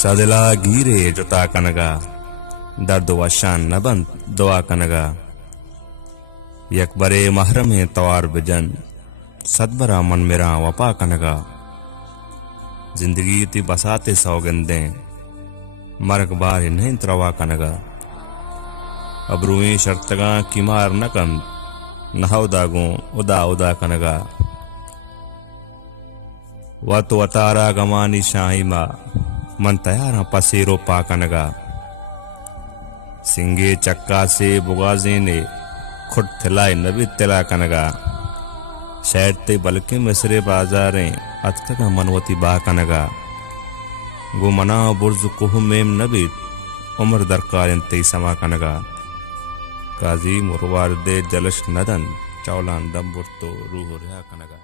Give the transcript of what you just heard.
चदला गीरे जुता कनगा दर्द वशान नबंद दुआ कनगा यकबरे महरम तवार बिजन सदबरा मन मेरा वपा कनगा जिंदगी ती बसाते सौगंदे मरक बार नहीं त्रवा कनगा अबरुएं शर्तगा किमार नकम नहाव दागों उदा उदा कनगा वत वतारा गमानी शाहिमा मन तयारा पसेरो पा कनगा सिंगे चक्का से बुगाजे ने खुद थिलाए नबी तिला कनगा शहर ते बल्कि मिसरे बाजारें अतका मनवती बा कनगा गो मना बुर्ज कुह मेम नबी उम्र दरकार ते समा कनगा काजी मुरवार दे जलश नदन चौलान दम बुर्तो रूह रहा कनगा।